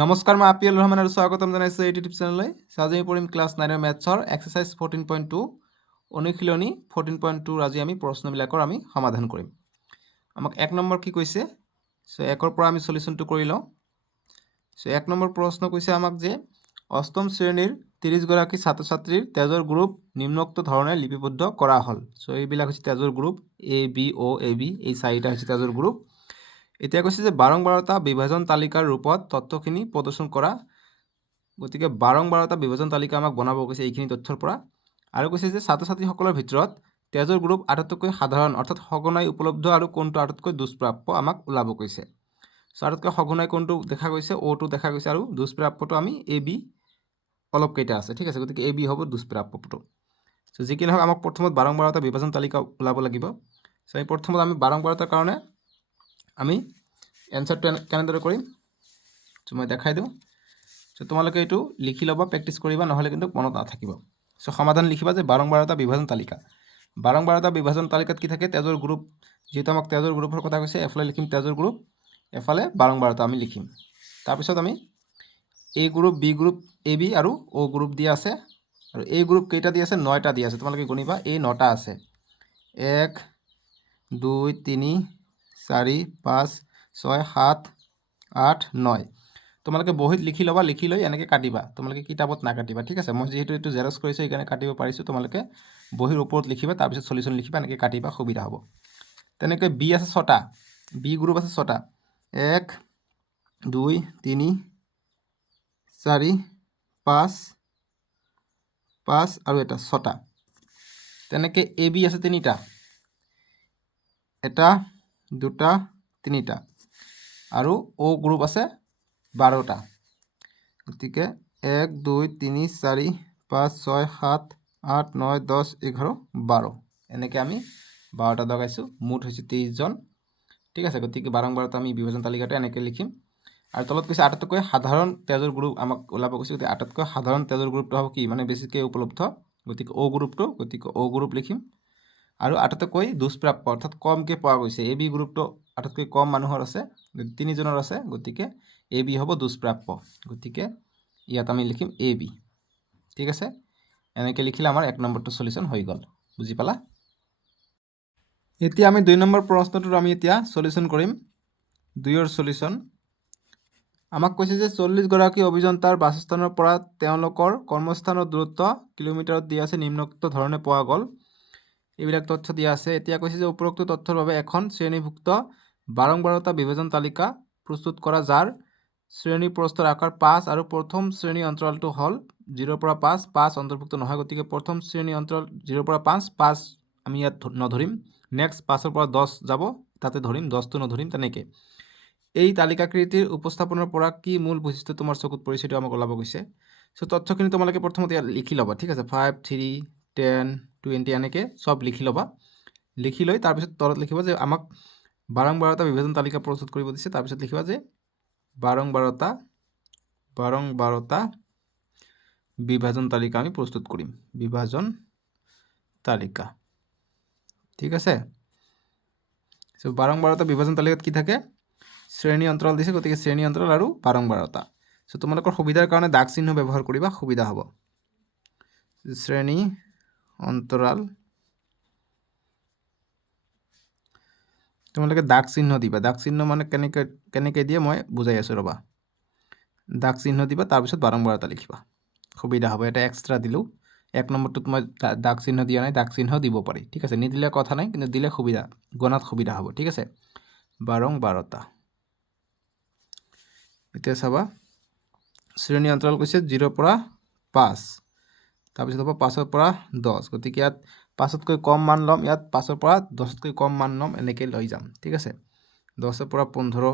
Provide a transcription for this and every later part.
নমস্কাৰ, মই আপিল ৰহমান আৰু স্বাগতম জনাইছোঁ এই ইউটিউব চেনেললৈ। আজি আমি পঢ়িম ক্লাছ 9 মেথছৰ এক্সাৰচাইজ 14.2 অনুশীলনী 14.2 আজি আমি প্ৰশ্নবিলাকৰ আমি সমাধান কৰিম। আমাক 1 নম্বৰ কি কৈছে? সো 1ৰ পৰা আমি সলিউশনটো কৰি লওঁ। সো 1 নম্বৰ প্ৰশ্ন কৈছে আমাক যে অষ্টম শ্ৰেণীৰ 30 গৰাকী ছাত্ৰ-ছাত্ৰীৰ তেজৰ গ্ৰুপ নিম্নোক্ত ধৰণে লিপিবদ্ধ কৰা হ'ল। সো এইবিলাক হৈছে তেজৰ group A B O A B, এই চাৰিটা হৈছে তেজৰ গ্ৰুপ। এতিয়া কৈছে যে বাৰংবাৰতা বিভাজন তালিকাৰ ৰূপত তথ্যখিনি প্ৰদৰ্শন কৰা। গতিকে বাৰংবাৰতা বিভাজন তালিকা আমাক বনাব কৈছে এইখিনি তথ্যৰ পৰা। আৰু কৈছে যে ছাত্ৰ ছাত্ৰীসকলৰ ভিতৰত তেজৰ গ্ৰুপ আটাইতকৈ সাধাৰণ অৰ্থাৎ সঘনাই উপলব্ধ আৰু কোনটো আটাইতকৈ দুষ্প্ৰাপ্য আমাক ওলাব কৈছে। আটাইতকৈ সঘনাই কোনটো দেখা গৈছে, অ'টো দেখা গৈছে, আৰু দুষ্প্ৰাপ্যটো আমি এ বি অলপ কেইটা আছে, ঠিক আছে। গতিকে এ বি হ'ব দুষ্প্ৰাপ্যটো। সো যিকি নহওক আমাক প্ৰথমত বাৰংবাৰতা বিভাজন তালিকা ওলাব লাগিব। সো আমি প্ৰথমত আমি বাৰংবাৰতাৰ কাৰণে আমি এনসাৰটো কেনেদৰে কৰিম মই দেখাই দিওঁ। সো তোমালোকে এইটো লিখি ল'বা, প্ৰেক্টিছ কৰিবা, নহ'লে কিন্তু মনত নাথাকিব। সো সমাধান লিখিবা যে বাৰংবাৰতা বিভাজন তালিকা। বাৰংবাৰতা বিভাজন তালিকাত কি থাকে? তেজৰ গ্ৰুপ। যেহেতু আমাক তেজৰ গ্ৰুপৰ কথা কৈছে, এফালে লিখিম তেজৰ গ্ৰুপ, এফালে বাৰংবাৰতা আমি লিখিম। তাৰপিছত আমি এ group, B group, A B আৰু অ' গ্ৰুপ দিয়া আছে। আৰু এই গ্ৰুপ কেইটা দিয়া আছে? 9টা দিয়া আছে। তোমালোকে গণিবা, এই 9টা আছে। 1 2 3 4 5 6 7 8 9। তোমালোকে বহীত লিখি ল'বা, লিখি লৈ এনেকৈ কাটিবা। তোমালোকে কিতাপত নাকাটিবা, ঠিক আছে। মই যিহেতু এইটো জেৰক্স কৰিছোঁ সেইকাৰণে কাটিব পাৰিছোঁ। তোমালোকে বহীৰ ওপৰত লিখিবা, তাৰপিছত সলিউশন লিখিবা, এনেকৈ কাটিবা, সুবিধা হ'ব। তেনেকৈ বি আছে 6টা, বি গ্ৰুপ আছে 6টা। 1 2 3 4 5 5 আৰু এটা 6টা। তেনেকৈ এ বি আছে 3টা, এটা 2টা 3টা। আৰু অ' গ্ৰুপ আছে 12টা। গতিকে 1 2 3 4 5 6 7 8 9 10 11 12, এনেকৈ আমি 12টা লগাইছোঁ। মুঠ হৈছে 30জন, ঠিক আছে। গতিকে বাৰংবাৰতা আমি বিভাজন তালিকাটো এনেকৈ লিখিম। আৰু তলত কৈছে আটাইতকৈ সাধাৰণ তেজৰ গ্ৰুপ আমাক ওলাব কৈছে। গতিকে আটাইতকৈ সাধাৰণ তেজৰ গ্ৰুপটো হ'ব কি? মানে বেছিকৈ উপলব্ধ, গতিকে অ' গ্ৰুপটো, গতিকে অ' গ্ৰুপ লিখিম। আৰু আটাইতকৈ দুষ্প্ৰাপ্য অৰ্থাৎ কমকৈ পোৱা গৈছে, এ বি গ্ৰুপটো আটাইতকৈ কম মানুহৰ আছে, 3জনৰ আছে, গতিকে এ বি হ'ব দুষ্প্ৰাপ্য। গতিকে ইয়াত আমি লিখিম এ বি, ঠিক আছে। এনেকৈ লিখিলে আমাৰ 1 নম্বৰটো সলিউশন হৈ গ'ল। বুজি পালা? এতিয়া আমি 2 নম্বৰ প্ৰশ্নটোৰ আমি এতিয়া সলিউশন কৰিম। 2ৰ সলিউশন আমাক কৈছে যে 40 গৰাকী অভিযন্তাৰ বাসস্থানৰ পৰা তেওঁলোকৰ কৰ্মস্থানৰ দূৰত্ব কিলোমিটাৰত দিয়া আছে, নিম্নোক্ত ধৰণে পোৱা গ'ল। এইবিলাক তথ্য দিয়া আছে। এতিয়া কৈছে যে উপৰোক্ত তথ্যৰ বাবে এখন শ্ৰেণীভুক্ত বাৰংবাৰতা বিভাজন তালিকা প্ৰস্তুত কৰা, যাৰ শ্ৰেণী প্ৰস্তৰ আকাৰ 5 আৰু প্ৰথম শ্ৰেণী অন্তৰালটো হ'ল 0 পৰা 5। 5 অন্তৰ্ভুক্ত নহয়, গতিকে প্ৰথম শ্ৰেণী অন্তৰাল 0 পৰা 5, 5 আমি ইয়াত নধৰিম। নেক্সট 5ৰ পৰা 10 যাব, তাতে ধৰিম, 10টো নধৰিম। তেনেকৈ এই তালিকাকৃতিৰ উপস্থাপনৰ পৰা কি মূল বৈশিষ্ট্য তোমাৰ চকুত পৰিছে এইটো আমাক ওলাব গৈছে। সো তথ্যখিনি তোমালোকে প্ৰথমতে ইয়াত লিখি ল'বা, ঠিক আছে। 5 3 10 20 এনেকৈ চব লিখি ল'বা। লিখি লৈ তাৰপিছত তলত লিখিবা যে আমাক বাৰংবাৰতা বিভাজন তালিকা প্ৰস্তুত কৰিব দিছে। তাৰপিছত লিখিবা যে বাৰংবাৰতা বিভাজন তালিকা আমি প্ৰস্তুত কৰিম, বিভাজন তালিকা, ঠিক আছে। সো বাৰংবাৰতা বিভাজন তালিকাত কি থাকে? শ্ৰেণী অন্তৰাল দিছে, গতিকে শ্ৰেণী অন্তৰাল আৰু বাৰংবাৰতা। সো তোমালোকৰ সুবিধাৰ কাৰণে দাগ চিহ্ন ব্যৱহাৰ কৰিবা, সুবিধা হ'ব। শ্ৰেণী অন্তৰাল তোমালোকে দাগ চিহ্ন দিবা। দাগ চিহ্ন মানে কেনেকৈ দিয়ে মই বুজাই আছোঁ, ৰ'বা। দাগ চিহ্ন দিবা, তাৰপিছত বাৰংবাৰতা লিখিবা, সুবিধা হ'ব। এটা এক্সট্ৰা দিলোঁ। 1 নম্বৰটোত মই দাগ চিহ্ন দিয়া নাই, দাগ চিহ্ন দিব পাৰি, ঠিক আছে। নিদিলে কথা নাই, কিন্তু দিলে সুবিধা, গণাত সুবিধা হ'ব, ঠিক আছে। বাৰংবাৰতা। এতিয়া চাবা, শ্ৰেণী অন্তৰাল কৈছে 0 পৰা 5, তাৰপিছত হ'ব 5ৰ পৰা 10, গতিকে ইয়াত 5তকৈ কম মান ল'ম, ইয়াত 5ৰ পৰা 10তকৈ কম মান ল'ম, এনেকৈ লৈ যাম, ঠিক আছে। 10ৰ পৰা 15,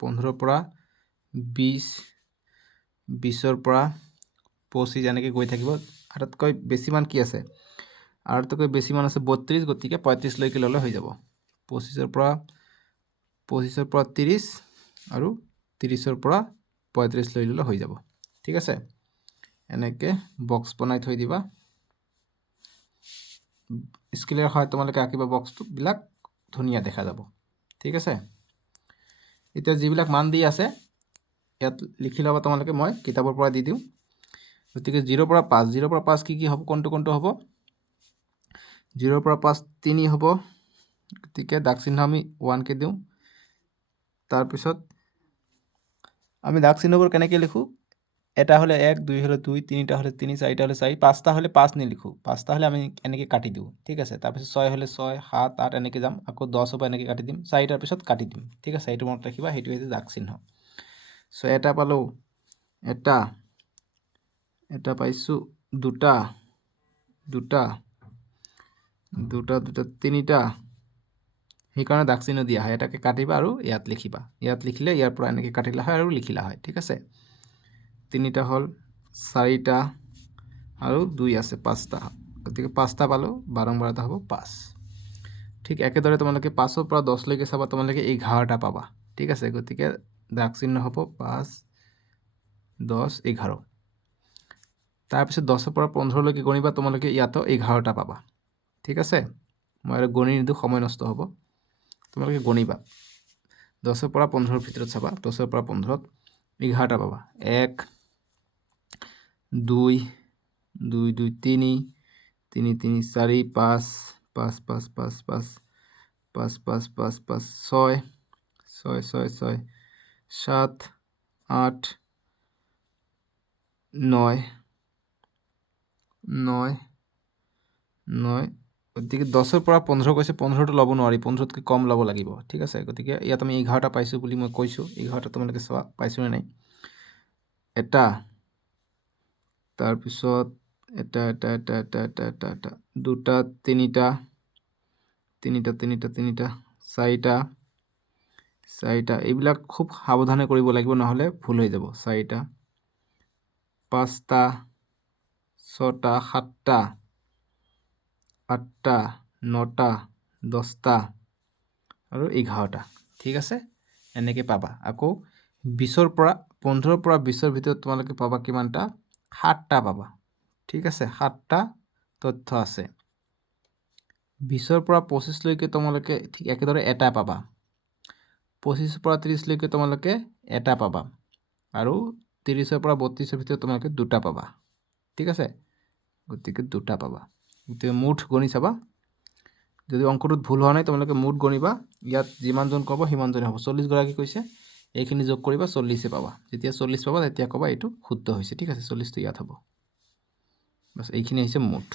15ৰ পৰা 20, 20ৰ পৰা 25, এনেকৈ গৈ থাকিব। আটাইতকৈ বেছি মান কি আছে? আটাইতকৈ বেছি মান আছে 32, গতিকে 35লৈকে ল'লে হৈ যাব। 25ৰ পৰা 30 আৰু 30ৰ পৰা 35 লৈ ল'লে হৈ যাব, ঠিক আছে। এনেকৈ বক্স বনাই থৈ দিবা। স্কেলেৰ সহায়ত তোমালোকে আঁকিবা, বক্সবিলাক ধুনীয়া দেখা যাব, ঠিক আছে। এতিয়া যিবিলাক মান দি আছে ইয়াত লিখি ল'বা তোমালোকে, মই কিতাপৰ পৰা দি দিওঁ। গতিকে 0 পৰা 5, 0 পৰা 5 কি হ'ব, কোনটো হ'ব? 0 পৰা 5 3 হ'ব। গতিকে দাগ চিহ্ন আমি 1কে দিওঁ। তাৰপিছত আমি দাগ চিহ্নবোৰ কেনেকৈ লিখোঁ? এটা হ'লে 1, 2 হ'লে 2, 3টা হ'লে 3, 4টা হ'লে 4, 5টা হ'লে 5 নিলিখোঁ। 5টা হ'লে আমি এনেকৈ কাটি দিওঁ, ঠিক আছে। তাৰপিছত 6 হ'লে 6, 7, 8 এনেকৈ যাম। আকৌ 10 হ'ব, এনেকৈ কাটি দিম। 4টাৰ পিছত কাটি দিম, ঠিক আছে। এইটো মনত ৰাখিবা, সেইটো হৈছে দাগ চিহ্ন। চ' এটা পালোঁ, এটা পাইছোঁ, দুটা, 3টা। সেইকাৰণে দাগ চিহ্ন দিয়া হয়। এটাকে কাটিবা আৰু ইয়াত লিখিবা। ইয়াত লিখিলে ইয়াৰ পৰা এনেকৈ কাটিলা হয় আৰু লিখিলা হয়, ঠিক আছে। 3টা হ'ল, 4টা আৰু 2 আছে 5টা। গতিকে 5টা পালোঁ, বাৰম্বাৰ এটা হ'ব 5। ঠিক একেদৰে তোমালোকে 5ৰ পৰা 10লৈকে চাবা, তোমালোকে 11টা পাবা, ঠিক আছে। গতিকে দাগ চিহ্ন হ'ব 5, 10, 11। তাৰপিছত 10ৰ পৰা 15লৈকে গণিবা, তোমালোকে ইয়াতো 11টা পাবা, ঠিক আছে। মই আৰু গণি নিদিওঁ, সময় নষ্ট হ'ব। তোমালোকে গণিবা, 10ৰ পৰা 15ৰ ভিতৰত চাবা, 10ৰ পৰা 15ত 11টা পাবা। 1, 2, 2, 2, 3, 3, 3, 4, 5, 5, 5, 5, 5, 5, 5, 5, 5, 6, 6, 6, 6, 7, 8, 9, 9, 9। গতিকে 10ৰ পৰা 15 কৈছে, 15টো ল'ব নোৱাৰি, 15তকৈ কম ল'ব লাগিব, ঠিক আছে। গতিকে ইয়াত আমি 11টা পাইছোঁ বুলি মই কৈছোঁ। 11টা তোমালোকে চোৱা, পাইছোঁ নে নাই? এটা, তাৰপিছত এটা, দুটা, তিনিটা, 4টা। এইবিলাক খুব সাৱধানে কৰিব লাগিব, নহ'লে ভুল হৈ যাব। 4টা, 5টা, 6টা, 7টা, 8টা, 9টা, 10টা আৰু 11টা, ঠিক আছে। এনেকৈ পাবা। আকৌ 15ৰ পৰা 20ৰ ভিতৰত তোমালোকে পাবা কিমানটা? 7টা পাবা, ঠিক আছে। 7টা তথ্য আছে। 20ৰ পৰা 25লৈকে তোমালোকে ঠিক একেদৰে এটা পাবা। 25ৰ পৰা 30লৈকে তোমালোকে এটা পাবা। আৰু 30ৰ পৰা 32ৰ ভিতৰত তোমালোকে 2টা পাবা, ঠিক আছে। গতিকে 2টা পাবা। গতিকে মুঠ গণি চাবা, যদি অংকটোত ভুল হোৱা নাই তোমালোকে মুঠ গণিবা। ইয়াত যিমানজন ক'ব সিমানজনে হ'ব। 40গৰাকী কৈছে, এইখিনি যোগ কৰিবা, 40 পাবা। যেতিয়া 40 পাবা তেতিয়া ক'বা এইটো শুদ্ধ হৈছে, ঠিক আছে। 40টো ইয়াত হ'ব। বাছ এইখিনি হৈছে মুঠ,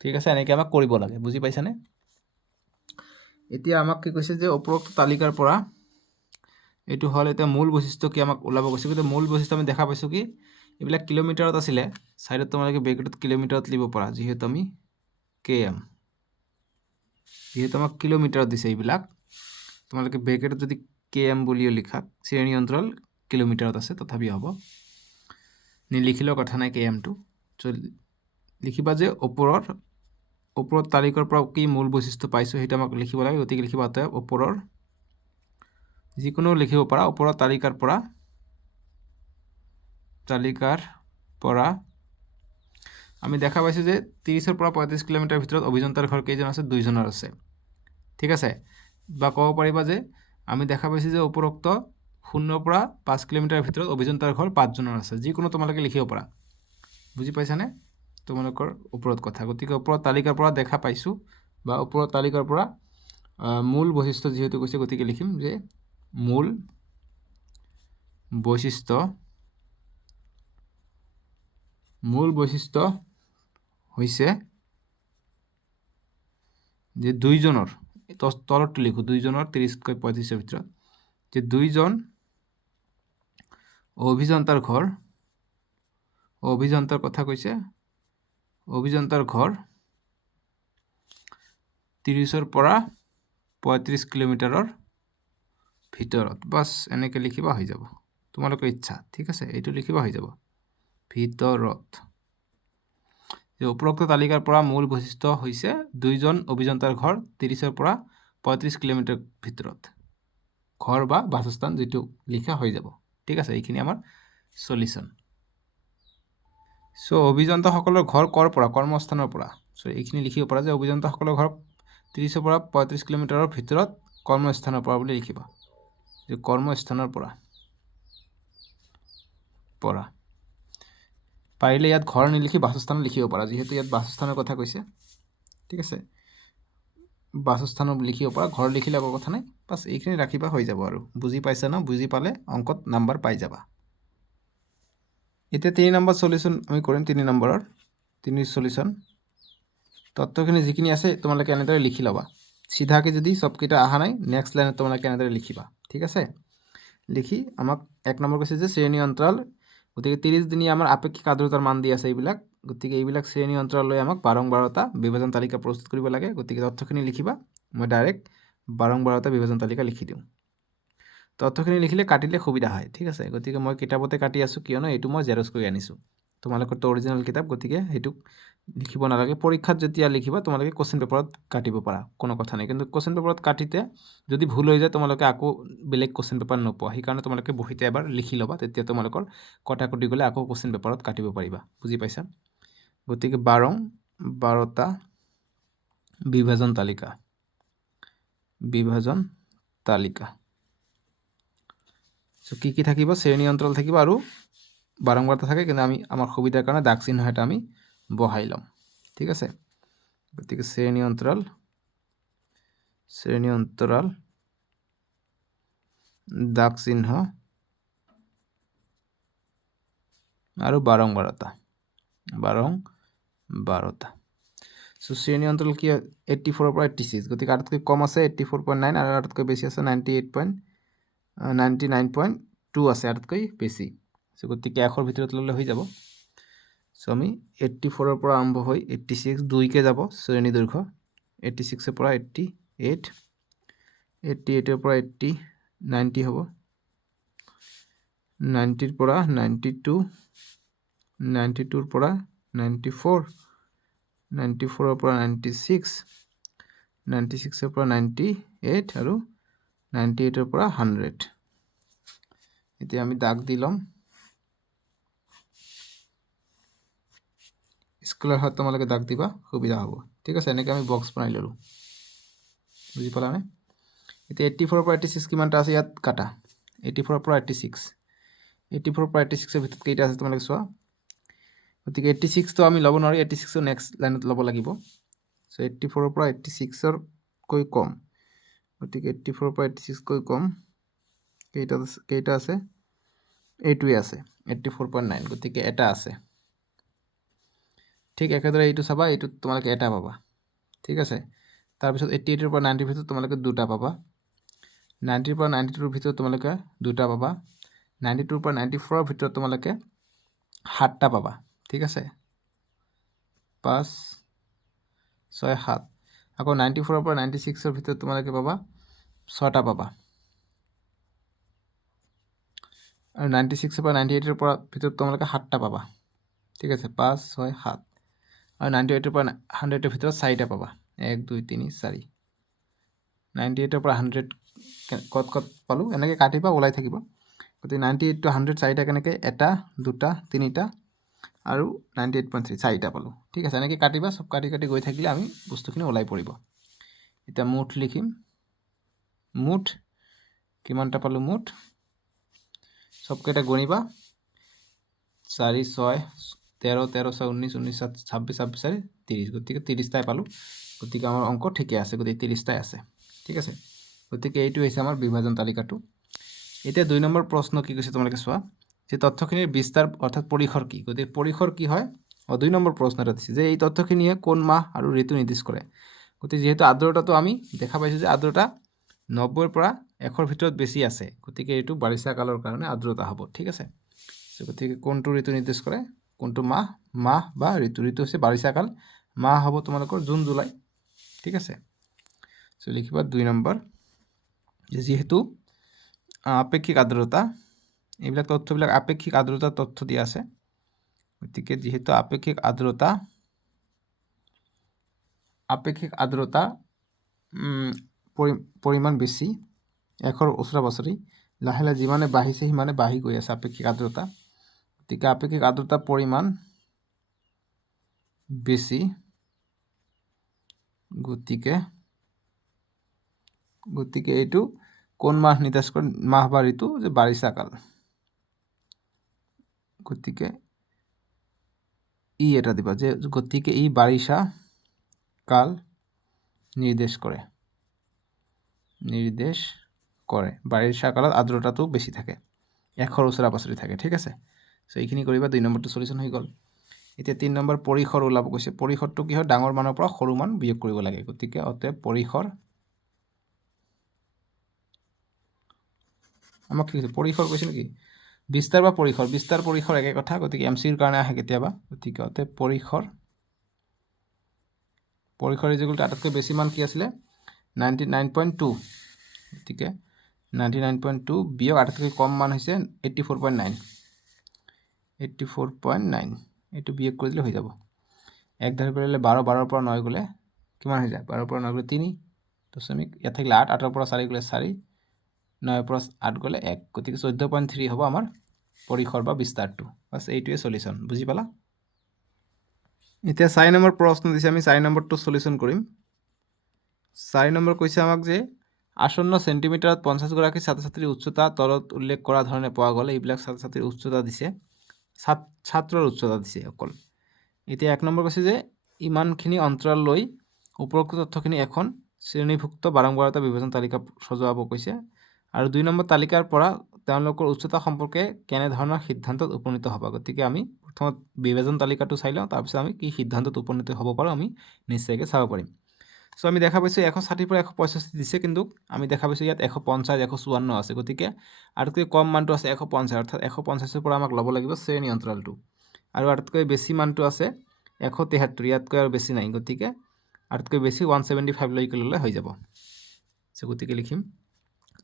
ঠিক আছে। এনেকৈ আমাক কৰিব লাগে, বুজি পাইছানে? এতিয়া আমাক কি কৈছে যে উপৰোক্ত তালিকাৰ পৰা এইটো হ'ল এতিয়া মূল বৈশিষ্ট্য কি আমাক ওলাব কৈছে। কিন্তু মূল বৈশিষ্ট্য আমি দেখা পাইছোঁ কি, এইবিলাক কিলোমিটাৰত আছিলে। ছাইডত তোমালোকে ব্ৰেকেটত কিলোমিটাৰত লিখিব পাৰা, যিহেতু আমি km, যিহেতু আমাক কিলোমিটাৰত দিছে এইবিলাক, তোমালোকে ব্ৰেকেটত যদি km বুলিও লিখা, শ্ৰেণী অন্তৰাল কিলোমিটাৰত আছে, তথাপিও হ'ব। নিলিখিলেও কথা নাই kmটো। লিখিবা যে ওপৰত তালিকাৰ পৰা কি মূল বৈশিষ্ট্য পাইছোঁ সেইটো আমাক লিখিব লাগে। গতিকে লিখিবা অতএব ওপৰৰ, যিকোনো লিখিব পাৰা, ওপৰৰ তালিকাৰ পৰা আমি দেখা পাইছোঁ যে 30ৰ পৰা 35 কিলোমিটাৰ ভিতৰত অভিযন্তাৰ ঘৰ কেইজন আছে? 2জনৰ আছে, ঠিক আছে। বা ক'ব পাৰিবা যে আমি দেখা পাইছোঁ যে উপৰোক্ত 0ৰ পৰা 5 কিলোমিটাৰ ভিতৰত অভিযন্তাৰ ঘৰ 5জনৰ আছে। যিকোনো তোমালোকে লিখিব পাৰা, বুজি পাইছানে? তোমালোকৰ ওপৰত কথা। গতিকে ওপৰৰ তালিকাৰ পৰা দেখা পাইছোঁ, বা ওপৰৰ তালিকাৰ পৰা মূল বৈশিষ্ট্য যিহেতু কৈছে, গতিকে লিখিম যে মূল বৈশিষ্ট্য হৈছে যে 2জনৰ, তলতটো লিখোঁ, 2জনৰ 30কৈ 35ৰ ভিতৰত, যে 2জন অভিযন্তাৰ ঘৰ, অভিযন্তাৰ কথা কৈছে, অভিযন্তাৰ ঘৰ 30ৰ পৰা 35 কিলোমিটাৰৰ ভিতৰত। বাছ এনেকৈ লিখিবা, হৈ যাব। তোমালোকৰ ইচ্ছা, ঠিক আছে। এইটো লিখিবা, হৈ যাব, ভিতৰত। উপৰোক্ত তালিকাৰ পৰা মূল বৈশিষ্ট্য হৈছে 2জন অভিযন্তাৰ ঘৰ 30ৰ পৰা 35 কিলোমিটাৰ ভিতৰত। ঘৰ বা বাসস্থান যিটো লিখা হৈ যাব, ঠিক আছে। এইখিনি আমাৰ সলিউশ্যন। চ' অভিযন্তাসকলৰ ঘৰ ক'ৰ পৰা? কৰ্মস্থানৰ পৰা। চ' এইখিনি লিখিব পাৰা যে অভিযন্তাসকলৰ ঘৰ 30ৰ পৰা 35 কিলোমিটাৰৰ ভিতৰত কৰ্মস্থানৰ পৰা বুলি লিখিবা, যে কৰ্মস্থানৰ পৰা। পৰা। পাৰিলে ইয়াত ঘৰ নিলিখি বাসস্থান লিখিব পাৰা, যিহেতু ইয়াত বাসস্থানৰ কথা কৈছে। ঠিক আছে, বাসস্থানো লিখিব পাৰা, ঘৰ লিখিলে একো কথা নাই, বাছ এইখিনি ৰাখিবা, হৈ যাব। আৰু বুজি পাইছা ন? বুজি পালে অংকত নাম্বাৰ পাই যাবা। এতিয়া 3 নম্বৰ সলিউশ্যন আমি কৰিম। 3 নম্বৰৰ 3 সলিউশ্যন তথ্যখিনি যিখিনি আছে তোমালোকে এনেদৰে লিখি ল'বা। চিধাকৈ যদি সবকেইটা অহা নাই, নেক্সট লাইনত তোমালোকে এনেদৰে লিখিবা। ঠিক আছে, লিখি আমাক 1 নম্বৰ কৈছে যে শ্ৰেণী অন্তৰাল, গতিকে 30 দিনীয়া আমাৰ আপেক্ষিক আৰ্দ্ৰতাৰ মান দি আছে এইবিলাক। গতিকে এইবিলাক শ্ৰেণী অন্তৰাল লৈ আমাক 12টা বিভাজন তালিকা প্ৰস্তুত কৰিব লাগে। গতিকে তথ্যখিনি লিখিবা। মই ডাইৰেক্ট 12টা বিভাজন তালিকা লিখি দিওঁ। তথ্যখিনি লিখিলে কাটিলে সুবিধা হয়। ঠিক আছে, গতিকে মই কিতাপতে কাটি আছোঁ, কিয়নো এইটো মই জেৰক্স কৰি আনিছোঁ। তোমালোকৰতো অৰিজিনেল কিতাপ, গতিকে সেইটো লিখিব নালাগে। পৰীক্ষাত যেতিয়া লিখিবা তোমালোকে কোৱেশ্চন পেপাৰত কাটিব পাৰা, কোনো কথা নাই। কিন্তু কোৱেশ্চন পেপাৰত কাটিতে যদি ভুল হৈ যায় তোমালোকে আকৌ বেলেগ কোৱেশ্চন পেপাৰ নোপোৱা। সেইকাৰণে তোমালোকে বহিতে এবাৰ লিখি ল'বা, তেতিয়া তোমালোকৰ কটাকটি গ'লে আকৌ কোৱেশ্চন পেপাৰত কাটিব পাৰিবা। বুজি পাইছা? গতিকে 12টা বিভাজন তালিকা, বিভাজন তালিকা। কি কি থাকিব? শ্ৰেণী অন্তৰাল থাকিব আৰু 12টা থাকে, কিন্তু আমি আমাৰ সুবিধাৰ কাৰণে দাগ চিহ্ন এটা আমি বহাই ল'ম। ঠিক আছে, গতিকে শ্ৰেণী অন্তৰাল দাগ চিহ্ন আৰু 12টা। সো শ্ৰেণী অন্তৰাল কি 84 পৰা 86, গতিকে আটাইতকৈ কম আছে 84.9 আৰু আটাইতকৈ বেছি আছে 99.2 আছে, আটাইতকৈ বেছি। সো গতিকে 100ৰ ভিতৰত ল'লে হৈ যাব। সো আমি 84ৰ পৰা আৰম্ভ হৈ 86 2কে যাব শ্ৰেণী দৈৰ্ঘ্য। 86ৰ পৰা 88, 88ৰ পৰা 90 হ'ব, 90ৰ পৰা 92, 92ৰ পৰা 94, 94ৰ পৰা 96, 96ৰ পৰা 98 আৰু 98ৰ পৰা 100। এতিয়া আমি দাগ দি ল'ম। স্কুলৰ হাত তোমালোকে দাগ দিবা, সুবিধা হ'ব। ঠিক আছে, এনেকৈ আমি বক্স বনাই ল'লোঁ। বুজি পালানে? এতিয়া 84ৰ পৰা 86 কিমানটা আছে ইয়াত কাটা। 84ৰ পৰা 86, 84ৰ পৰা 86ৰ ভিতৰত কেইটা আছে তোমালোকে চোৱা। গতিকে 86টো আমি ল'ব নোৱাৰি, 86ৰ নেক্সট লাইনত ল'ব লাগিব। সো 84ৰ পৰা 86কৈ কম, গতিকে 84ৰ পৰা 86কৈ কম কেইটা আছে? এইটোৱে আছে 84.9, গতিকে এটা আছে। ঠিক একেদৰে এইটো চাবা, এইটোত তোমালোকে এটা পাবা। ঠিক আছে, তাৰপিছত 88ৰ পৰা 90ৰ ভিতৰত তোমালোকে 2টা পাবা, 90ৰ পৰা 92ৰ ভিতৰত তোমালোকে 2টা পাবা, 92ৰ পৰা 94ৰ ভিতৰত তোমালোকে 7টা পাবা। ঠিক আছে, 5, 6, 7। আকৌ 94ৰ পৰা 96ৰ ভিতৰত তোমালোকে পাবা 6টা পাবা, আৰু 96ৰ পৰা 98ৰ পৰা ভিতৰত তোমালোকে 7টা পাবা। ঠিক আছে, 5, 6, 7। আৰু 98ৰ পৰা 100ৰ ভিতৰত 4টা পাবা, 1, 2, 3, 4। 98ৰ পৰা 100 ক'ত পালোঁ, এনেকৈ কাটিবা, ওলাই থাকিব। গতিকে 98 to 100 4টা কেনেকৈ? 1, 2, 3টা আৰু 98.3 4টা পালোঁ। ঠিক আছে, এনেকৈ কাটিবা, চব কাটি কাটি গৈ থাকিলে আমি বস্তুখিনি ওলাই পৰিব। এতিয়া মুঠ লিখিম। মুঠ কিমানটা পালোঁ? মুঠ সবকেইটা গণিবা। 4, 6, 13, 13, 6, 19, 19, 26, 26, 4, 30। গতিকে 30টাই পালোঁ। গতিকে আমাৰ অংক ঠিকে আছে, গতিকে 30টাই আছে। ঠিক আছে, গতিকে এইটো হৈছে আমাৰ বিভাজন তালিকাটো। এতিয়া 2 নম্বৰ প্ৰশ্ন কি কৈছে তোমালোকে চোৱা, যে তথ্যখিনিৰ বিস্তাৰ অৰ্থাৎ পৰিসৰ কি? গতিকে পৰিসৰ কি হয়? 2 নম্বৰ প্ৰশ্ন এটা দিছে যে এই তথ্যখিনিয়ে কোন মাহ আৰু ঋতু নিৰ্দেশ কৰে। গতিকে যিহেতু আৰ্দ্ৰতাটো আমি দেখা পাইছোঁ যে আৰ্দ্ৰতা 90ৰ পৰা 100ৰ ভিতৰত বেছি আছে, গতিকে এইটো বাৰিষা কালৰ কাৰণে আৰ্দ্ৰতা হ'ব। ঠিক আছে, গতিকে কোনটো ঋতু নিৰ্দেশ কৰে? কোনটো মাহ বা ঋতু? ঋতু হৈছে বাৰিষা কাল, মাহ হ'ব তোমালোকৰ জুন জুলাই। ঠিক আছে, সো লিখিবা 2 নম্বৰ, যিহেতু আপেক্ষিক আৰ্দ্ৰতা, এইবিলাক তথ্যবিলাক আপেক্ষিক আৰ্দ্ৰতাৰ তথ্য দিয়া আছে। গতিকে যেহেতু আপেক্ষিক আৰ্দ্ৰতা পৰিমাণ বেছি, 100ৰ ওচৰা ওচৰি, লাহে লাহে যিমানে বাঢ়িছে সিমানে বাঢ়ি গৈ আছে আপেক্ষিক আৰ্দ্ৰতা। গতিকে আপেক্ষিক আৰ্দ্ৰতাৰ পৰিমাণ বেছি, গতিকে এইটো কোন মাহ নিৰ্দেশ কৰে? মাহ বা ঋতু যে বাৰিষা কাল। গতিকে ই এটা দিবা যে গতিকে ই বাৰিষা কাল নিৰ্দেশ কৰে বাৰিষা কালত আৰ্দ্ৰতাটো বেছি থাকে 100ৰ ওচৰা-পাচলি থাকে ঠিক আছে সো এইখিনি কৰিবা 2 নম্বৰটো সলিউশন হৈ গ'ল এতিয়া 3 নম্বৰ পৰিসৰ ওলাব কৈছে পৰিসৰটো কি হয় ডাঙৰ মানৰ পৰা সৰু মান বিয়োগ কৰিব লাগে গতিকে অতএব পৰিসৰ আমাক কি কৈছে পৰিসৰ কৈছে নেকি বিস্তাৰ বা বিস্তাৰ পৰিসৰ একে কথা গতিকে এমসিৰ কাৰণে আহে কেতিয়াবা গতিকে অতএব পৰিসৰ ইকুৱেল আটাইতকৈ বেছি মান কি আছিলে 99.2 গতিকে 99.2 বিয়োগ আটাইতকৈ কম মান হৈছে 84.9 এইটো বিয়োগ কৰি দিলে হৈ যাব এক ধাৰ কৰিলে 12 12ৰ পৰা 9 গ'লে কিমান হৈ যায় 12ৰ পৰা 9 গ'লে 3 দশমিক ইয়াত থাকিলে 8 8ৰ পৰা 4 গ'লে 4 9ৰ পৰা 8 গ'লে 1 গতিকে 14.3 হ'ব আমাৰ পৰিসৰ বা বিস্তাৰটো বাস এইটোৱে সলিউশন বুজি পালা এতিয়া 4 নম্বৰ প্ৰশ্ন দিছে আমি 4 নম্বৰটো সলিউশন কৰিম 4 নম্বৰ কৈছে আমাক যে আসন্ন সেন্টিমিটাৰত 50 গৰাকী ছাত্ৰ-ছাত্ৰীৰ উচ্চতা তলত উল্লেখ কৰা ধৰণে পোৱা গ'লে এইবিলাক ছাত্ৰ-ছাত্ৰীৰ উচ্চতা দিছে ছাত্ৰৰ উচ্চতা দিছে অকল এতিয়া 1 নম্বৰ কৈছে যে ইমানখিনি অন্তৰাল লৈ উপৰোক্ত তথ্যখিনি এখন শ্ৰেণীভুক্ত বাৰংবাৰতা বিভাজন তালিকা সজোৱাব কৈছে আৰু 2 নম্বৰ তালিকাৰ পৰা তেওঁলোকৰ উচ্চতা সম্পৰ্কে কেনে ধৰণৰ সিদ্ধান্তত উপনীত হ'ব গতিকে আমি প্ৰথমত বিভাজন তালিকাটো চাই লওঁ তাৰ পিছত আমি কি সিদ্ধান্তত উপনীত হ'ব পাৰো আমি নিশ্চয়কৈ চাব পাৰিম সো আমি দেখা পাইছো 160 পৰা 165 দিছে কিন্তু আমি দেখা পাইছো ইয়াত 150 154 আছে গতিকে আটাইতকৈ কম মানটো আছে 150 অৰ্থাৎ 150 ৰ পৰা আমাক ল'ব লাগিব শ্ৰেণী অন্তৰালটো আৰু আটাইতকৈ বেছি মানটো আছে 173 ইয়াতকৈ আৰু বেছি নাই গতিকে আটাইতকৈ বেছি 175 লৈকে ল'লে হৈ যাব সো গতিকে লিখিম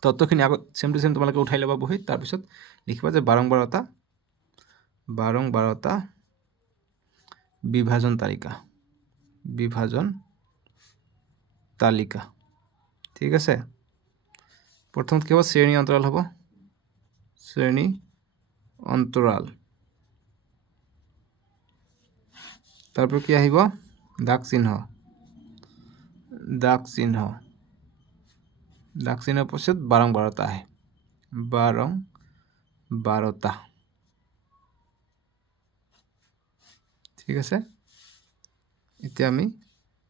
তথ্যখিনি আগত সেম টু সেম তোমালোকে উঠাই ল'বা বহি তাৰপিছত লিখিবা যে বাৰংবাৰতা বিভাজন তালিকা ঠিক আছে প্ৰথমত কি হ'ব শ্ৰেণী অন্তৰাল হ'ব শ্ৰেণী অন্তৰাল তাৰপৰ কি আহিব দাগ চিহ্ন পিছত বাৰংবাৰতা আহে বাৰংবাৰতা ঠিক আছে এতিয়া আমি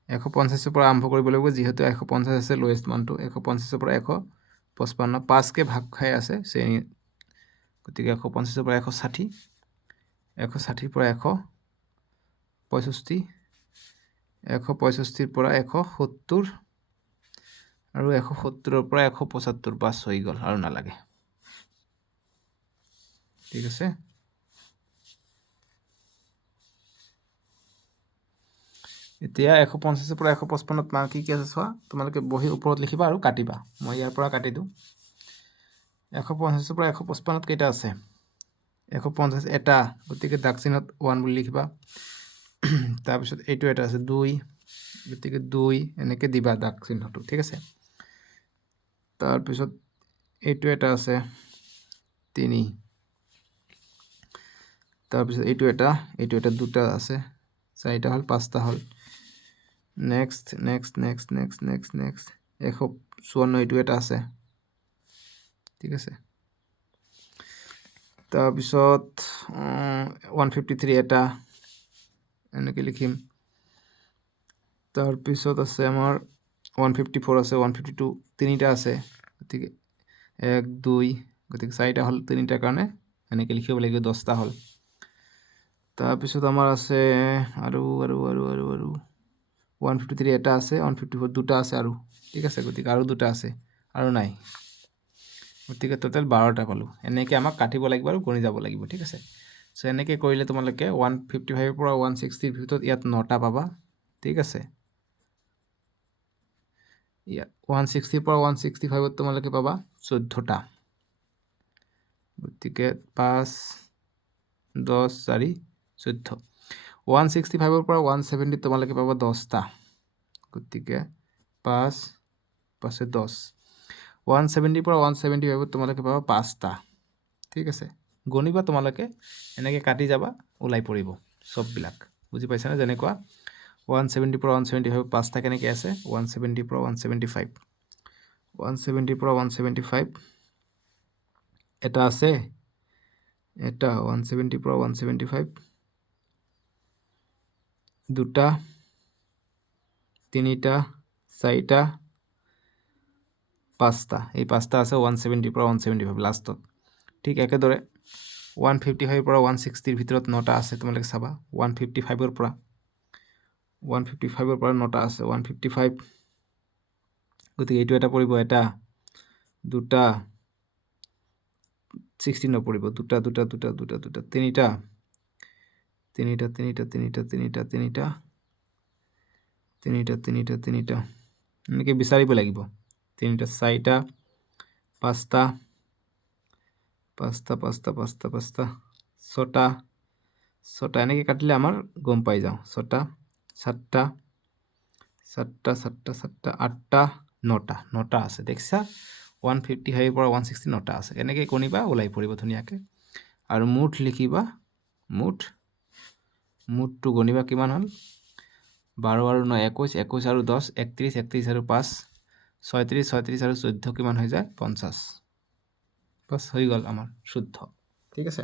150 পৰা আৰম্ভ কৰিব লাগিব যেহেতু 150 আছে লোয়েষ্ট মানটো 150 পৰা 155 5কে ভাগ খাই আছে শ্ৰেণী গতিকে 150 পৰা 160 পৰা 165 165 পৰা 170 আৰু 170 পৰা 175 পাস হৈ গ'ল আৰু নালাগে ঠিক আছে এতিয়া 150 পৰা 155 মান কি আছে চোৱা তোমালোকে বহি ওপৰত লিখিবা আৰু কাটিবা মই ইয়াৰ পৰা কাটি দিওঁ 150 পৰা 155 কেইটা আছে 150 এটা গতিকে দাগ চিহ্নত 1 বুলি লিখিবা তাৰ পিছত এইটো এটা আছে 2 গতিকে 2 এনেকৈ দিবা দাগ চিহ্নটো ঠিক আছে তাৰ পিছত এইটো এটা আছে 3 তাৰ পিছত এইটো এটা দুটা আছে 4টা হল 5টা হল নেক্সট 154 এইটো এটা আছে ঠিক আছে তাৰ পিছত 153 এটা এনেকৈ লিখিম তাৰ পিছত আছে আমাৰ 154 আছে 152 তিনিটা আছে গতিকে 1 2 গতিকে 4টা হল তিনিটাৰ কাৰণে এনেকৈ লিখিব লাগিব 10টা হল তাৰ পিছত আমাৰ আছে আৰু 153 এটা আছে 154 দুটা আছে আৰু ঠিক আছে গতিকে আৰু দুটা আছে আৰু নাই গতিকে টোটাল 12টা পালো এনেকৈ আমাক কাটিব লাগিব আৰু গণি যাব লাগিব ঠিক আছে সো এনেকৈ কৰিলে তোমালোকে 155 পৰা 160 ভিতৰত ইয়াত 9টা পাবা ঠিক আছে ইয়াত 160 পৰা 165 তোমালোকে পাবা 14টা গতিকে 5 10 4 14 165 পৰা 170 তোমালোকে পাবা 10টা গতিকে 5 5 10 170 পৰা 175 তোমালোকে পাবা 5টা ঠিক আছে গণিবা তোমালোকে এনেকৈ কাটি যাবা ওলাই পৰিব সববিলাক বুজি পাইছা না যেনেকুৱা 170 পৰা 175 5টা কেনেকৈ আছে 170 পৰা 175 170 পৰা 175 এটা আছে এটা 170 পৰা 175, দুটা, তিনিটা, চাৰিটা, পাঁচটা, এই পাঁচটা আছে 170 পৰা 175 লাষ্টত। ঠিক একেদৰে 155 পৰা 160 ভিতৰত 9টা আছে, তোমালোকে চাবা 155 পৰা 9টা আছে, 155, গতিকে এইটো এটা পৰিব, এটা, দুটা, 16 নপৰিব, দুটা, তিনিটা, এনেকৈ বিচাৰিব লাগিব। তিনিটা, চাৰিটা, পাঁচটা, ছটা, এনেকৈ কাটিলে আমাৰ গম পাই যাওঁ। ছটা, সাতটা, আঠটা, নটা আছে, দেখিছা? 155 পৰা 160 9টা আছে। এনেকৈ গণিবা, ওলাই পৰিব ধুনীয়াকৈ। আৰু মুঠ লিখিবা, মুঠটো গণিবা কিমান হ'ল? 12 আৰু 9 21, 21 আৰু 10 31, 31 আৰু 5 36, 36 আৰু 14 কিমান হৈ যায়? 50। বাছ হৈ গ'ল আমাৰ শুদ্ধ। ঠিক আছে,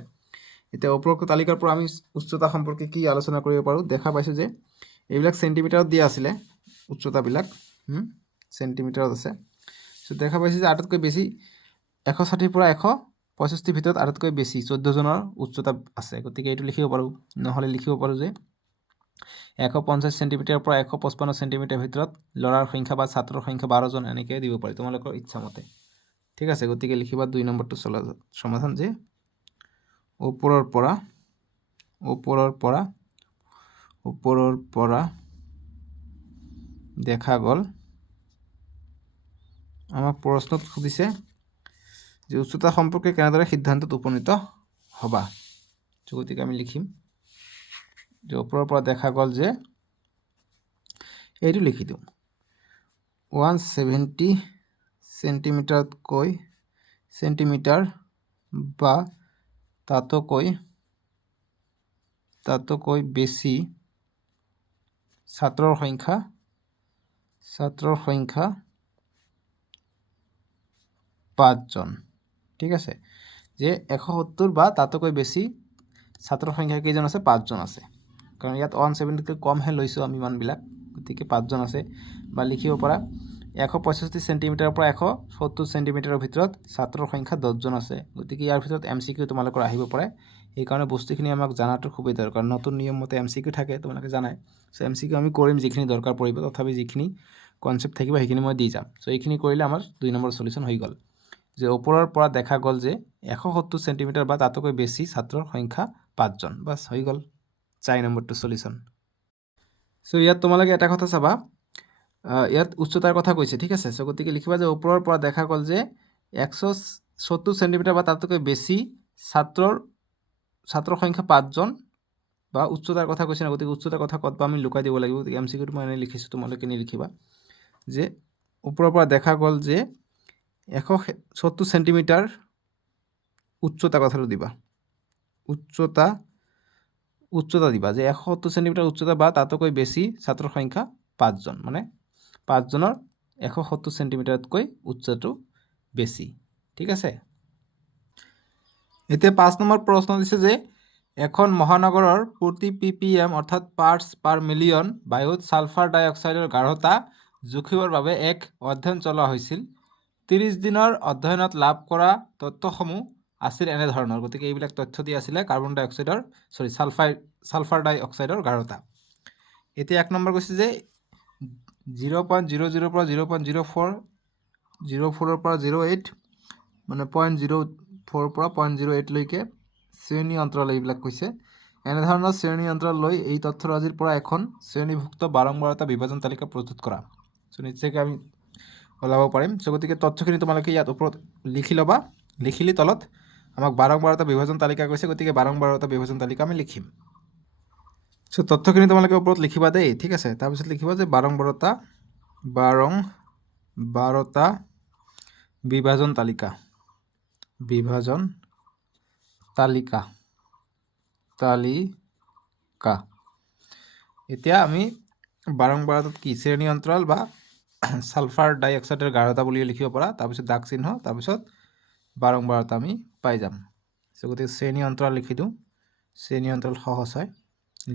এতিয়া উপৰোক্ত তালিকাৰ পৰা আমি উচ্চতা সম্পৰ্কে কি আলোচনা কৰিব পাৰোঁ? দেখা পাইছোঁ যে এইবিলাক চেণ্টিমিটাৰত দিয়া আছিলে, উচ্চতাবিলাক চেণ্টিমিটাৰত আছে। চ' দেখা পাইছোঁ যে আটাইতকৈ বেছি 160 পৰা 165 ভিতৰত আটাইতকৈ বেছি 14 জনৰ উচ্চতা আছে। গতিকে এইটো লিখিব পাৰোঁ, নহ'লে লিখিব পাৰোঁ যে 150 চেণ্টিমিটাৰৰ পৰা 155 চেণ্টিমিটাৰ ভিতৰত ল'ৰাৰ সংখ্যা বা ছাত্ৰৰ সংখ্যা 12 জন, এনেকৈ দিব পাৰি তোমালোকৰ ইচ্ছামতে। ঠিক আছে, গতিকে লিখিবা 2 নম্বৰটো সমাধান যে ওপৰৰ পৰা দেখা গ'ল, আমাক প্ৰশ্নত সুধিছে যে উচ্চতা সম্পৰ্কে কেনেদৰে সিদ্ধান্তত উপনীত হ'বা। গতিকে আমি লিখিম যে ওপৰৰ পৰা দেখা গ'ল যে, এইটো লিখি দিওঁ 170 চেণ্টিমিটাৰ বা তাতকৈ বেছি ছাত্ৰৰ সংখ্যা 5 জন। ঠিক আছে, যে 170 বা তাতকৈ বেছি ছাত্ৰৰ সংখ্যা কেইজন আছে? 5 জন আছে, কাৰণ ইয়াত 170তকৈ কমহে লৈছোঁ আমি মানবিলাক, গতিকে 5 জন আছে। বা লিখিব পৰা 165 চেণ্টিমিটাৰৰ পৰা 170 চেণ্টিমিটাৰৰ ভিতৰত ছাত্ৰৰ সংখ্যা 10 জন আছে। গতিকে ইয়াৰ ভিতৰত MCQ তোমালোকৰ আহিব পাৰে, সেইকাৰণে বস্তুখিনি আমাক জনাটো খুবেই দৰকাৰ। নতুন নিয়ম মতে MCQ থাকে, তোমালোকে জানাই। চ' MCQ আমি কৰিম যিখিনি দৰকাৰ পৰিব, তথাপি যিখিনি কনচেপ্ট থাকিব সেইখিনি মই দি যাম। চ' এইখিনি কৰিলে আমাৰ 2 নম্বৰ চলিউশ্যন হৈ গ'ল, যে ওপৰৰ পৰা দেখা গ'ল যে 170 চেণ্টিমিটাৰ বা তাতকৈ বেছি ছাত্ৰৰ সংখ্যা 5 জন। বাছ হৈ গ'ল 4 নম্বৰটো চলিউশ্যন। চ' ইয়াত তোমালোকে এটা কথা চাবা, ইয়াত উচ্চতাৰ কথা কৈছে, ঠিক আছে। চ' গতিকে লিখিবা যে ওপৰৰ পৰা দেখা গ'ল যে 170 চেণ্টিমিটাৰ বা তাতকৈ বেছি ছাত্ৰৰ সংখ্যা 5 জন, বা উচ্চতাৰ কথা কৈছে না, গতিকে উচ্চতাৰ কথা ক'ত বা আমি লুকাই দিব লাগিব। গতিকে MCQটো মই এনেই লিখিছোঁ, তোমালোকে নিলিখিবা। যে ওপৰৰ পৰা দেখা গ'ল যে 170 চেণ্টিমিটাৰ উচ্চতা কথাটো দিবা, উচ্চতা দিবা যে 170 চেণ্টিমিটাৰ উচ্চতা বা তাতকৈ বেছি ছাত্ৰৰ সংখ্যা 5 জন, মানে 5 জনৰ 170 চেণ্টিমিটাৰতকৈ উচ্চতাটো বেছি। ঠিক আছে, এতিয়া 5 নম্বৰ প্ৰশ্ন দিছে যে এখন মহানগৰৰ প্ৰতি ppm অৰ্থাৎ পাৰ্টছ পাৰ মিলিয়ন বায়ুত ছালফাৰ ডাই অক্সাইডৰ গাঢ়তা জুখিবৰ বাবে এক অধ্যয়ন চলোৱা হৈছিল। 30 দিনৰ অধ্যয়নত লাভ কৰা তথ্যসমূহ আছিল এনেধৰণৰ। গতিকে এইবিলাক তথ্য দি আছিলে ছালফাৰ ডাই অক্সাইডৰ গাঢ়তা। এতিয়া 1 নম্বৰ কৈছে যে 0.00 পৰা 0.04 পৰা 08, মানে 0.04 পৰা 0.08 লৈকে শ্ৰেণী অন্তৰাল এইবিলাক কৈছে। এনেধৰণৰ শ্ৰেণী অন্তৰাল লৈ এই তথ্যৰাজিৰ পৰা এখন শ্ৰেণীভুক্ত বাৰম্বাৰতা বিভাজন তালিকা প্ৰস্তুত কৰা। চ' নিশ্চয়কৈ আমি ওলাব পাৰিম। চ' গতিকে তথ্যখিনি তোমালোকে ইয়াত ওপৰত লিখি ল'বা, লিখিলি তলত আমাক বাৰম্বাৰতা বিভাজন তালিকা কৈছে, গতিকে বাৰম্বাৰতা বিভাজন তালিকা আমি লিখিম। চ' তথ্যখিনি তোমালোকে ওপৰত লিখিবা দেই, ঠিক আছে। তাৰপিছত লিখিবা যে বাৰম্বাৰতা বিভাজন তালিকা। এতিয়া আমি বাৰম্বাৰতাত কি শ্ৰেণী অন্তৰাল বা ছালফাৰ ডাই অক্সাইডৰ গাঢ়তা বুলি লিখিব পৰা, তাৰপিছত দাগ চিহ্ন, তাৰপিছত বাৰম্বাৰতা আমি পাই যাম। গতিকে শ্ৰেণী অন্তৰাল লিখি দিওঁ শ্ৰেণী অন্তৰাল সহজ হয়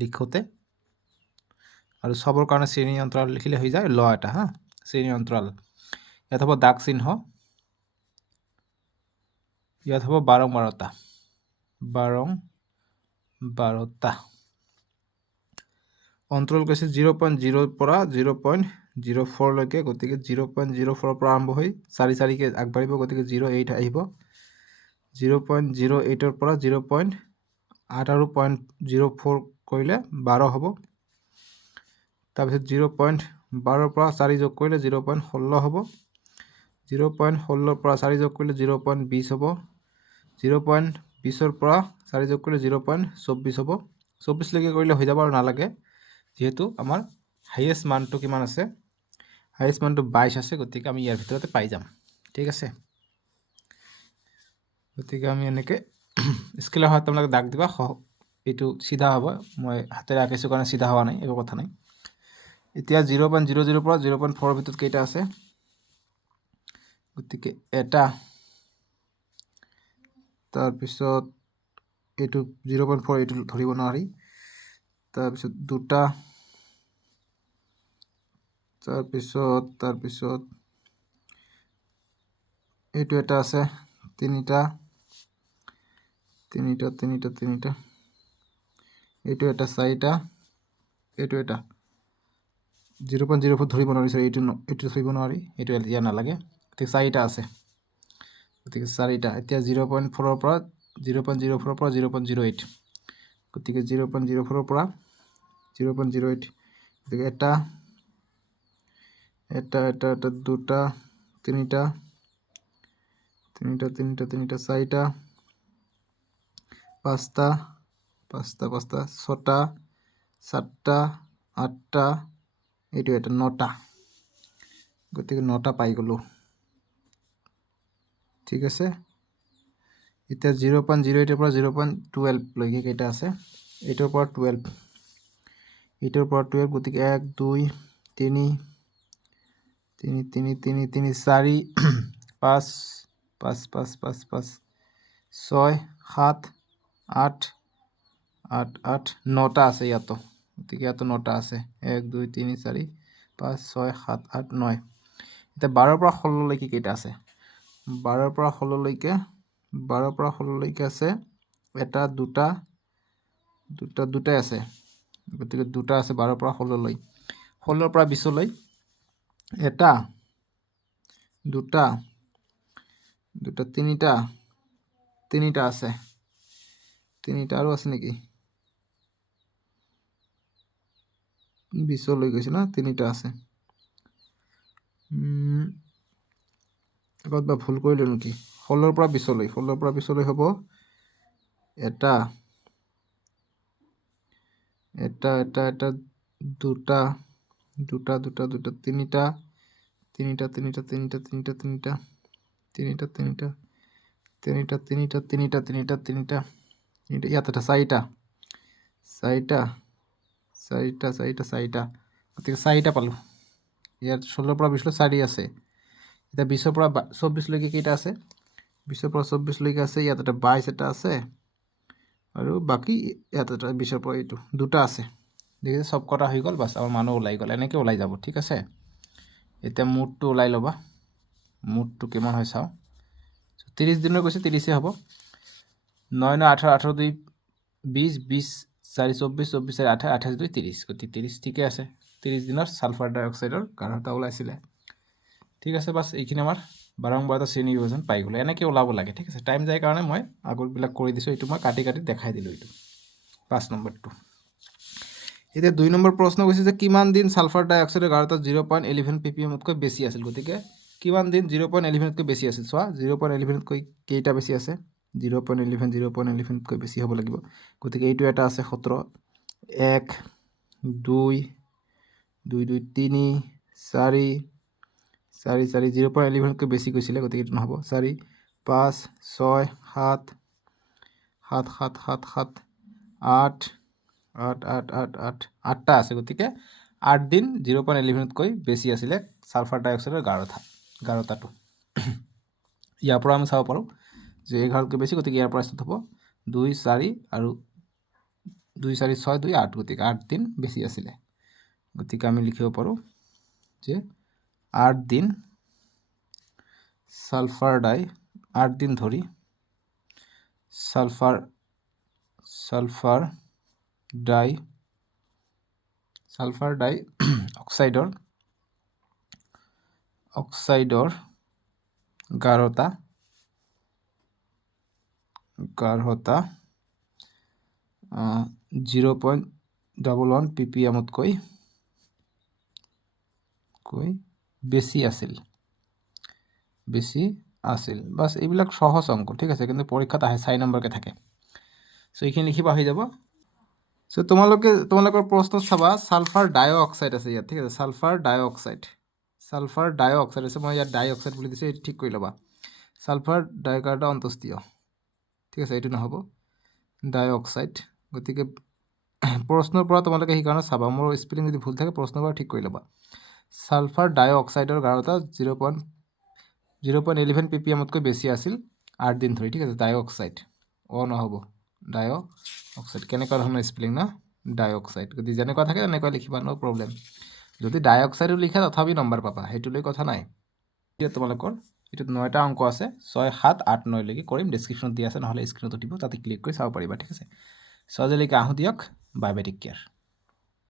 লিখোঁতে আৰু চবৰ কাৰণে শ্ৰেণী অন্তৰাল লিখিলে হৈ যায় ল এটা হা শ্ৰেণী অন্তৰাল ইয়াত হ'ব দাগ চিহ্ন ইয়াত হ'ব 12টা অন্তৰাল কৈছে 0.0 পৰা 0.04 লৈকে গতিকে 0.04 পৰা আৰম্ভ হৈ 4 কে আগবাঢ়িব গতিকে 0.8 আহিব 0.08 পৰা 0.8 আৰু 0.04 কৰিলে 12 হ'ব তাৰপিছত 0.12 পৰা 4 যোগ কৰিলে 0.16 হ'ব 0.16 পৰা 4 যোগ কৰিলে 0.20 হ'ব 0.20 পৰা 4 যোগ কৰিলে 0.24 হ'ব 24 লৈকে কৰিলে হৈ যাব আৰু নালাগে যেহেতু আমাৰ হাইয়েষ্ট মানটো কিমান আছে হাইয়েষ্ট মানটো 22 আছে গতিকে আমি ইয়াৰ ভিতৰতে পাই যাম ঠিক আছে গতিকে আমি এনেকৈ স্কেলৰ সহায়ত তোমালোকে দাগ দিবা এইটো চিধা হ'ব মই হাতেৰে আঁকিছোঁ কাৰণে চিধা হোৱা নাই একো কথা নাই এতিয়া 0.00 পৰা 0.4 ভিতৰত কেইটা আছে গতিকে এটা তাৰপিছত এইটো 0.4 এইটো ধৰিব নোৱাৰি তাৰপিছত দুটা তাৰপিছত এইটো এটা আছে তিনিটা এইটো এটা চাৰিটা এইটো এটা 0.04 ধৰিব নোৱাৰি এইটো ধৰিব নোৱাৰি এইটো ইয়াৰ নালাগে গতিকে চাৰিটা আছে গতিকে চাৰিটা এতিয়া 0.4 পৰা 0.04 পৰা 0.08 গতিকে 0.04 পৰা 0.08 গতিকে এটা দুটা তিনিটা চাৰিটা পাঁচটা ছটা সাতটা আঠটা এইটো এটা নটা গতিকে নটা পাই গ'লোঁ ঠিক আছে এতিয়া 0.08 পৰা 0.12 লৈকে কেইটা আছে 8 পৰা 12 গতিকে 1 2 3 4 5 6 7 8 9টা আছে ইয়াতো গতিকে ইয়াতো 9টা আছে 1 2 3 4 5 6 7 8 9 এতিয়া 12 পৰা 16 লৈকে কেইটা আছে 12 পৰা 16 লৈকে আছে এটা দুটাই আছে গতিকে দুটা আছে 12 পৰা 16 লৈ 16 পৰা 20 লৈ এটা দুটা তিনিটা আছে তিনিটা আৰু আছে নেকি 20 লৈ গৈছে না তিনিটা আছে এবাৰ ভুল কৰিলোঁ নেকি 16 পৰা 20 লৈ হ'ব এটা দুটা তিনিটা ইয়াত এটা চাৰিটা গতিকে চাৰিটা পালোঁ ইয়াত 16 পৰা 20 লৈ 4 আছে এতিয়া 20 পৰা 24 লৈকে কেইটা আছে 20 পৰা 24 লৈকে আছে ইয়াত এটা 22 এটা আছে আৰু বাকী ইয়াত এটা 20 পৰা এইটো দুটা আছে দেখিছে সব কটা হৈ গ'ল বাছ আমাৰ মানুহ ওলাই গ'ল এনেকৈ ওলাই যাব ঠিক আছে এতিয়া মুঠটো ওলাই ল'বা মুঠটো কিমান হয় চাওঁ 30 দিনৰ কৈছে 30 হ'ব 9 9 18 18 2 20 20 4 24 24 4 28 28 2 30 গতিকে 30 ঠিকে আছে 30 দিনৰ সালফাৰ ডাই অক্সাইডৰ গাঢ়তা ওলাইছিলে ঠিক আছে বাছ এইখিনি আমাৰ 12 নম্বৰটা শ্ৰেণী বিভাজন পাই গ'লো এনেকৈ ওলাব লাগে ঠিক আছে টাইম যায় কাৰণে মই আগৰবিলাক কৰি দিছোঁ এইটো মই কাটি দেখাই দিলোঁ এইটো 5 নম্বৰটো এতিয়া 2 নম্বৰ প্ৰশ্ন কৈছে যে কিমান দিন সালফাৰ ডাই অক্সাইডৰ গাঢ়তা 0.11 ppmতকৈ বেছি আছিল গতিকে কিমান দিন 0.11তকৈ বেছি আছিল চোৱা 0.11তকৈ কেইটা বেছি আছে 0.11তকৈ বেছি হ'ব লাগিব গতিকে এইটো এটা আছে 17 1 2 2 2 3 4 4 4 0.11তকৈ বেছি কৈছিলে গতিকে এইটো নহ'ব 4 5 6 7 7 7 7 7 8 8টা আছে গতিকে 8 দিন 0.11তকৈ বেছি আছিলে সালফাৰ ডাই অক্সাইডৰ গাঢ়তাটো ইয়াৰ পৰা আমি চাব পাৰোঁ যে 11তকৈ বেছি গতিকে ইয়াৰ পৰা ষ্টাৰ্ট হ'ব 2 4 আৰু 2 4 6 2 8 গতিকে 8 দিন বেছি আছিলে গতিকে আমি লিখিব পাৰোঁ যে 8 দিন সালফাৰ ডাই 8 দিন ধৰি সালফাৰ ডাই অক্সাইডৰ গাঢ়তা 0.11 ppmতকৈ বেছি আছিল বাস এইবিলাক সহজ অংক ঠিক আছে কিন্তু পৰীক্ষাত আহে 4 নম্বৰকে থাকে সো এইখিনি লিখিবা হৈ যাব সো তোমালোকৰ প্ৰশ্ন চাবা সালফাৰ ডাইঅক্সাইড আছে ইয়াত ঠিক আছে সালফাৰ ডাইঅক্সাইড আছে মই ইয়াত ডাইঅক্সাইড বুলি দিছো এইটো ঠিক কৰি ল'বা সালফাৰ ডাইকাৰ্বন অন্তস্তীয় ঠিক আছে এইটো নহব ডাইঅক্সাইড গতিকে প্ৰশ্নৰ পৰা তোমালোকে সেইকাৰণে চাবা মোৰ স্পেলিং যদি ভুল থাকে প্ৰশ্নৰ পৰা ঠিক কৰি ল'বা সালফাৰ ডাইঅক্সাইডৰ গাঢ়তা 0.11 ppmতকৈ বেছি আছিল 8 দিন ধৰি ঠিক আছে ডাইঅক্সাইড নহব ডাইঅক্সাইড কেনেকুৱা ধৰণৰ স্পেলিং না ডাইঅক্সাইড যদি যেনেকুৱা থাকে তেনেকুৱা লিখিবা নো প্ৰব্লেম যদি ডাইঅক্সাইডো লিখা তথাপি নম্বৰ পাবা সেইটোলৈ কথা নাই এতিয়া তোমালোকৰ এটোত 9টা অংক আছে 6 7 8 9 লৈকে কৰিম ডেসক্ৰিপচনত দিয়া আছে নহলে স্ক্ৰিনত উঠিব তাতে ক্লিক কৰি চাব পাৰিবা ঠিক আছে সহজে লিখি আহো দিয়ক বাই বাই টেক কেয়াৰ